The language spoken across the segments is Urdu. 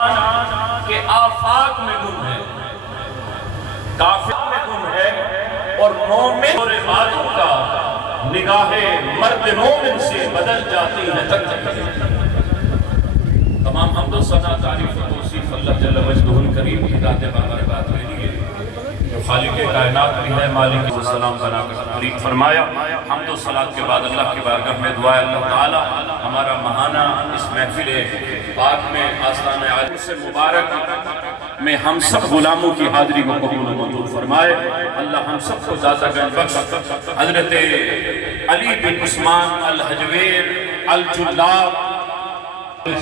کہ آفاق میں گم ہے، کافر میں گم ہے، اور مومن اور عبادوں کا نگاہ مرد مومن سے بدل جاتی ہے تک تمام حمد و ثنا تعریف و توصیف اللہ جل مجدہ الکریم کی ذات بابرکات کے لیے جو خالق کائنات بھی ہے، مالک السلام بنا کر تقریب فرمایا۔ حمد و صلاۃ کے بعد اللہ کی بارگاہ میں دعا ہے اللہ تعالی ہمارا ماہانہ اس محفل پاک میں آستان عالی سے مبارک میں ہم سب غلاموں کی حاضری کو قبول و منظور فرمائے۔ اللہ ہم سب کو ذات گنج بخش حضرت علی بن عثمان الحجویر الجلاب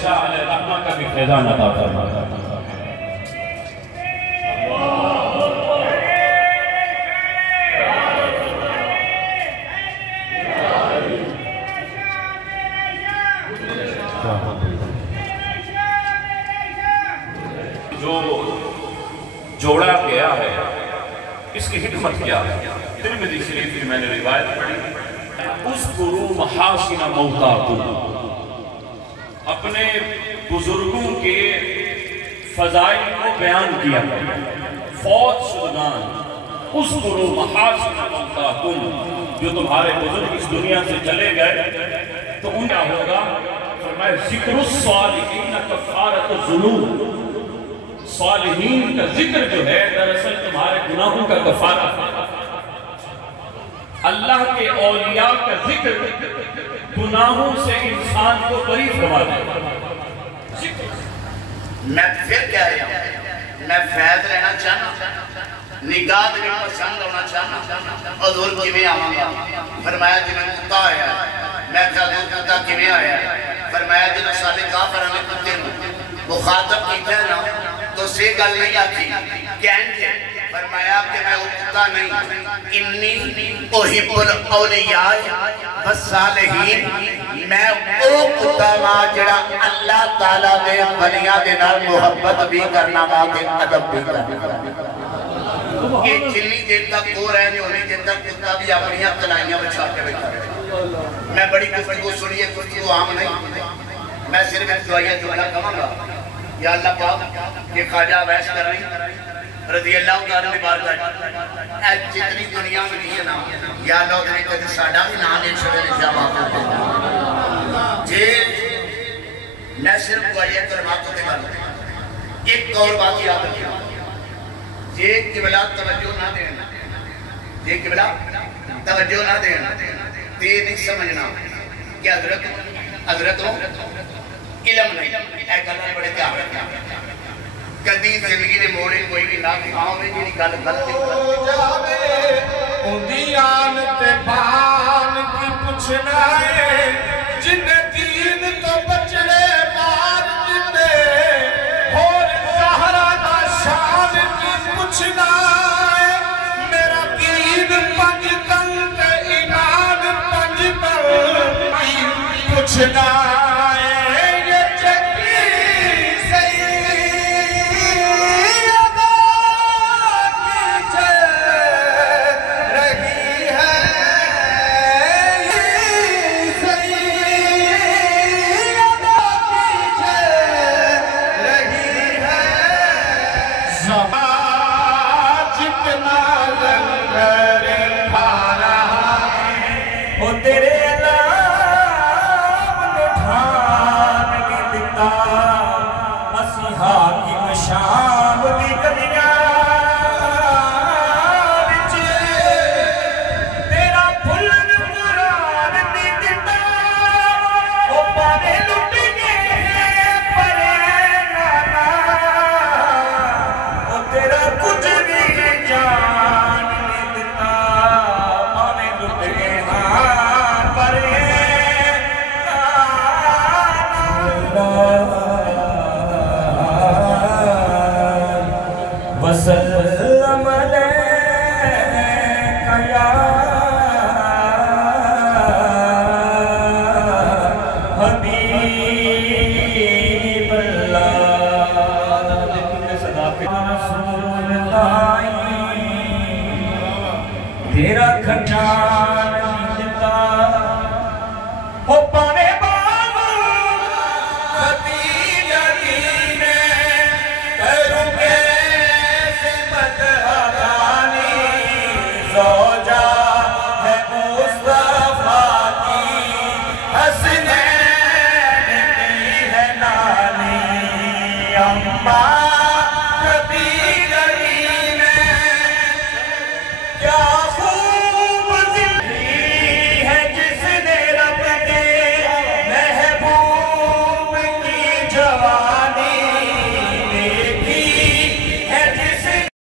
شاہ علیہ الرحمہ کا بھی فیضان عطا فرمائے۔ جو جوڑا گیا ہے اس کی حکمت کیا ہے؟ ترمذی شریف کی میں نے روایت پڑھی، اذکروا محاسن موتاکم، اپنے بزرگوں کے فضائل کو بیان کیا فوت شدگان، اذکروا محاسن موتاکم، جو تمہارے بزرگ اس دنیا سے چلے گئے تو ان کا ہوگا فرمائے ذکر الصالحین کفارۃ الذنوب، صالحین کا ذکر جو ہے دراصل تمہارے گناہوں کا کفارہ ہے۔ اللہ کے اولیاء کا ذکر گناہوں سے انسان کو بری فرما دے۔ میں پھر کہہ رہا ہوں، میں فیض رہنا چاہنا، نگاہ میں پسند ہونا چاہنا، حضور کیویں آواں گا؟ فرمایا جنہوں کتا آیا ہے، میں کہا دو کتا کیویں آیا ہے؟ فرمایا جنہوں سالے کافرانہ کتے ہوں، مخاطب کیتے ہیں نا تو سے گل نہیں آتی، کہن گے فرمایا کہ میں وہ کتا نہیں، انی احب الاولیاء والصالحین، میں وہ کتا ماں جڑا اللہ تعالیٰ دے ولیاں دے نال محبت بھی کرنا ماں کے ادب بھی کرنا۔ یہ جنی دیر تک ہو رہے ہیں انہی دیر تک کتا بھی اپنی کلائیاں بچھا کے بیٹھا رہے۔ میں بڑی گفتگو سنیے، گفتگو عام نہیں، میں صرف ایک دعائیہ جملہ کہاں گا، یا اللہ پاک یہ خواجہ ویس کر رہی رضی اللہ تعالیٰ نے بار کہا اے جتنی دنیا میں نہیں ہے نا، یا اللہ نے کہا ساڑھا بھی نہ لے شکر اجابات ہوتے جی میں صرف دعائیہ کرمات ہوتے گا۔ ایک اور بات یاد رکھیں، یہ قبلہ توجہ نہ دینا، یہ قبلہ توجہ نہ دینا، تے نہیں سمجھنا کہ حضرت ہو علم نہیں، اے گلہ بڑے پیار رکھنا، کدی زندگی نے موڑے کوئی بھی نہ کھاؤں میں جنہی گل غلطی جاوے اندیان تے بان کی پچھنا ہے، جن دین تو بچڑے مار جتے اور زہرہ دا شان کی پچھنا ہے، میرا دین پنج تن تے ایمان پنج تن پچھنا ہے، یہ چکی وسلم علیکہ یا حبیب اللہ، رسول اللہ تیرا کھجان دیتا ہو پانے بابو خدیجہ دینے کبھی